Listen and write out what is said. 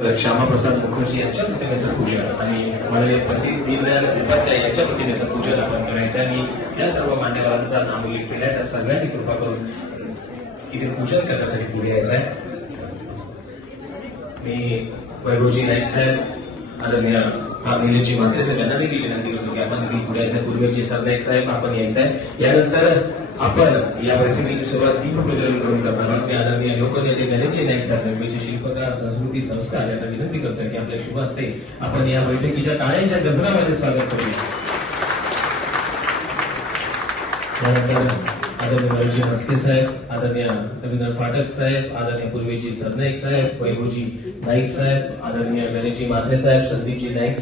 श्यामाप्रसाद मुखर्जी यांच्या प्रतिमेचं पूजन आणि माननीय पंडित दीनदयाल उपाध्याय यांच्या प्रतिमेचं पूजन आपण करायचं आणि या सर्व मान्यवरांचा नाम उल्लेख केलाय त्या सगळ्यांनी कृपा करून इथे पूजन करण्यासाठी पुढे यायचं आहे. मी वैभवजी नाईक साहेब आदरणीय हा मात्रे साहेब यांना मी विनंती देखील पुढे यायचं पूर्वेजी सरनाईक साहेब, आपण यायचं आहे. यानंतर आपण या प्रतिमेची सुरुवात दीपप्रज्वलन करून करणार आहोत. मी आदरणीय लोकनेते गणेशजी नाईक साहेब, मुंबईचे शिल्पकार, संस्कृती संस्कार यांना विनंती करतोय की आपल्या शुभ हस्ते आपण या बैठकीच्या टाळ्यांच्या गजरामध्ये स्वागत करूया. आदरणीय नरजी मस्के साहेब, आदरणीय रवींद्र फाटक साहेब, आदरणीय पूर्वीजी सरनाईक साहेब, वैभवजी नाईक साहेब, आदरणीय गणेशजी मात्रे साहेब, संदीपजी नाईक